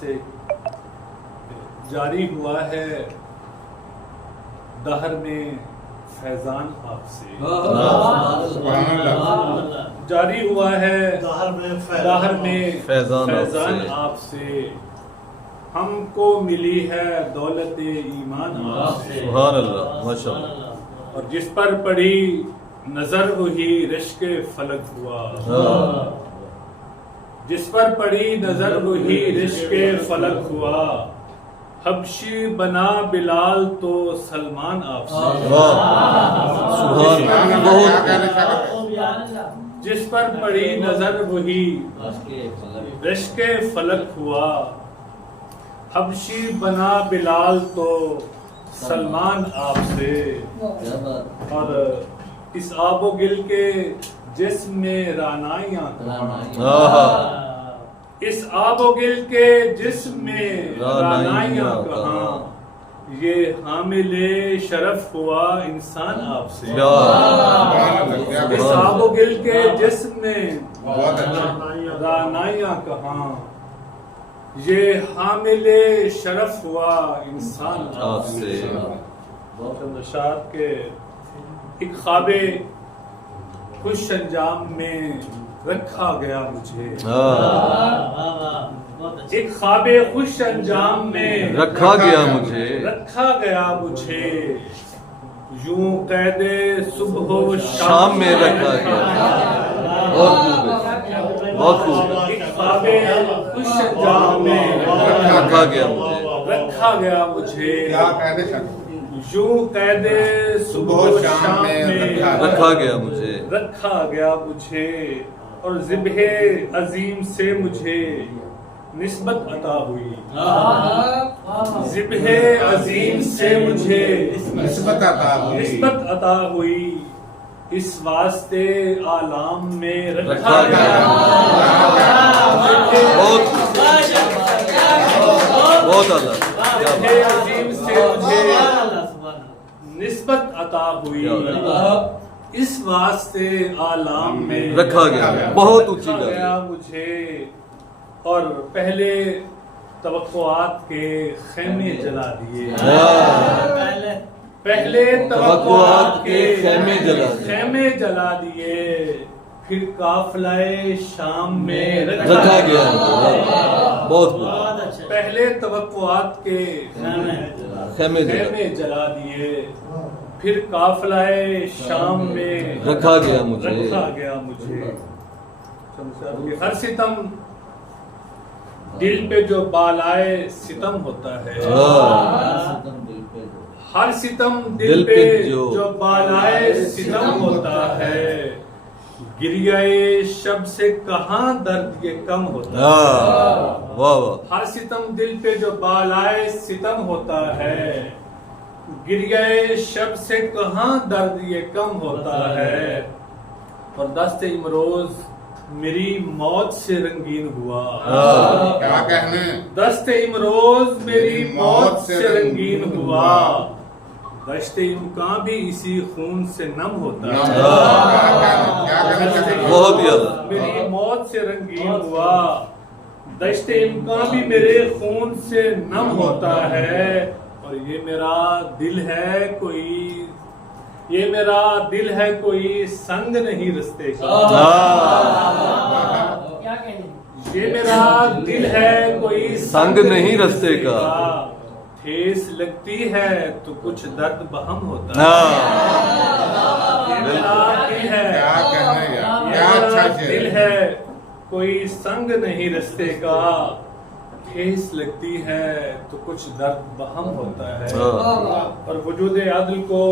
سے جاری ہوا ہے دہر میں فیضان آپ سے، جاری ہوا ہے دہر میں فیضان آپ سے، ہم کو ملی ہے دولت ایمان آپ سے، سبحان اللہ، ماشاء اللہ۔ اور جس پر پڑی نظر وہی رشک فلک ہوا، جس پر پڑی نظر وہی رشک فلک ہوا، حبشی بنا بلال تو سلمان آپ سے، جس پر پڑی نظر وہی رشک فلک ہوا، حبشی بنا بلال تو سلمان آپ سے، اور اس آب و گل کے جسم میں رعنائیاں، اس آب و گل کے جسم میں رعنائیاں کہاں، یہ حامل شرف ہوا انسان آپ سے، اس آب و گل کے جسم میں رعنائیاں کہاں، یہ حامل شرف ہوا انسان آپ سے۔ اشعار کے ایک خواب خوش انجام میں رکھا گیا مجھے، ایک خواب خوش انجام میں رکھا گیا مجھے، یوں قید صبح و شام میں رکھا گیا، بہت خوب، ایک خواب خوش انجام میں رکھا گیا مجھے، یوں قید صبح و شام میں رکھا گیا مجھے، اور ذبح عظیم سے مجھے نسبت عطا ہوئی، ذبح عظیم سے مجھے نسبت عطا ہوئی، اس واسطے عالم میں رکھا گیا، بہت اللہ، ذبح عظیم سے مجھے نسبت عطا ہوئی، اس واسطے عالم میں رکھا گیا، بہت اونچی گیا مجھے، اور پہلے توقعات کے خیمے جلا دیے، پہلے توقعات کے خیمے جلا دیے، پھر قافلہ شام میں رکھا گیا، بہت پہلے توقعات کے خیمے جلا دیے، پھر قافلہ شام میں رکھا گیا مجھے، ہر ستم دل پہ جو بالائے ستم ہوتا ہے، ہر ستم دل پہ جو بالائے ستم ہوتا ہے، گریہ شب سے کہاں درد یہ کم ہوتا ہے، ہر ستم دل پہ جو بالائے ستم ہوتا ہے، گریہ شب سے کہاں درد یہ کم ہوتا ہے، اور دست امروز میری موت سے رنگین ہوا، کیا کہنے، دست امروز میری موت سے رنگین ہوا، دشت امکان بھی اسی خون سے نم ہوتا ہے، بہت ہی اللہ، میری موت سے رنگین ہوا، دشت امکان بھی میرے خون سے نم ہوتا ہے، اور یہ میرا دل ہے کوئی، یہ میرا دل ہے کوئی سنگ نہیں رستے کا، یہ میرا دل ہے کوئی سنگ نہیں رستے کا، ٹھیس لگتی ہے تو کچھ درد بہم ہوتا ہے، یہ میرا دل ہے، یہ میرا دل ہے کوئی سنگ نہیں رستے کا، ٹھیس لگتی ہے تو کچھ درد بہم ہوتا ہے، اور وجود عدل کو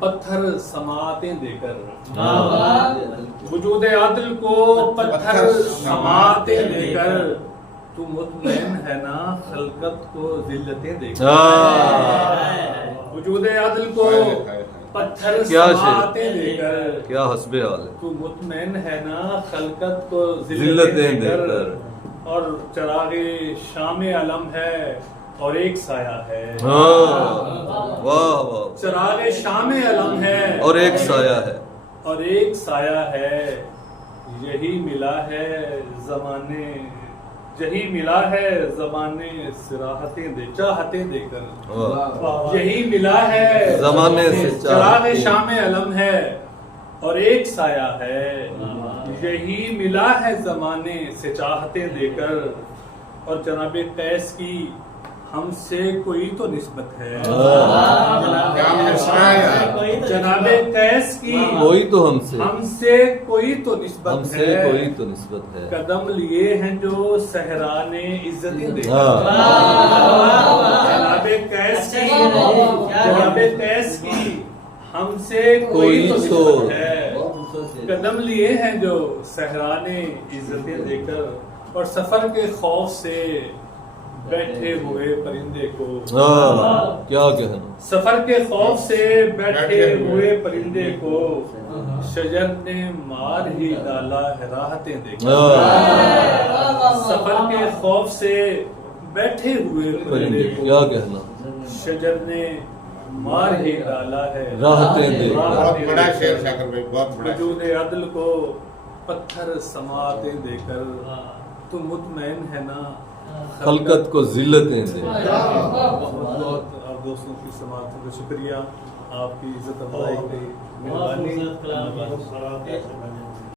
پتھر سماعتیں دے کر، وجود عدل کو پتھر سماعتیں دے کر، تو مطمئن ہے نا خلقت کو ذلتیں دے کر، وجود عدل کو پتھر سماعتیں دے کر، کیا حسب حال ہے، تو مطمئن ہے نا خلقت کو ذلتیں دے کر، اور چراغ شام علم ہے اور ایک سایہ ہے، واہ واہ، چراغ شام علم ہے اور ایک سایہ ہے، اور ایک سایہ ہے، یہی ملا ہے زمانے یہی ملا ہے زمانے سے راحتیں دے چاہتیں دے کر واہ یہی ملا ہے زمانے سے چراغ شام علم ہے اور ایک سایہ ہے یہی ملا ہے زمانے سے چاہتیں دے کر اور جناب قیس کی ہم سے کوئی تو نسبت ہے کیا مسئلہ جناب قیس کی کوئی تو ہم سے کوئی تو ہم نسبت سے ہے کوئی تو نسبت ہے قدم لیے ہیں جو صحرا نے عزتیں دے جناب قیس کی ہم سے کوئی تو نسبت ہے قدم لیے ہیں جو صحرا نے عزتیں دے کر اور سفر کے خوف سے بیٹھے ہوئے پرندے کو کیا کہنا سفر کے خوف سے بیٹھے ہوئے پرندے کو شجر نے مار ہی ڈالا ہے راحتیں دے کر سفر کے خوف سے بیٹھے ہوئے پرندے کو کیا کہنا شجر نے مار ہی ڈالا ہے راحتیں دے کر بہت بڑا شعر شاکر بھائی بہت بڑا وجود عدل کو پتھر سماعتیں دے کر تو مطمئن ہے نا خلقت کو ذلتیں دے بہت آپ دوستوں کی سماعتوں کا شکریہ آپ کی عزت افزائی کی مہربانی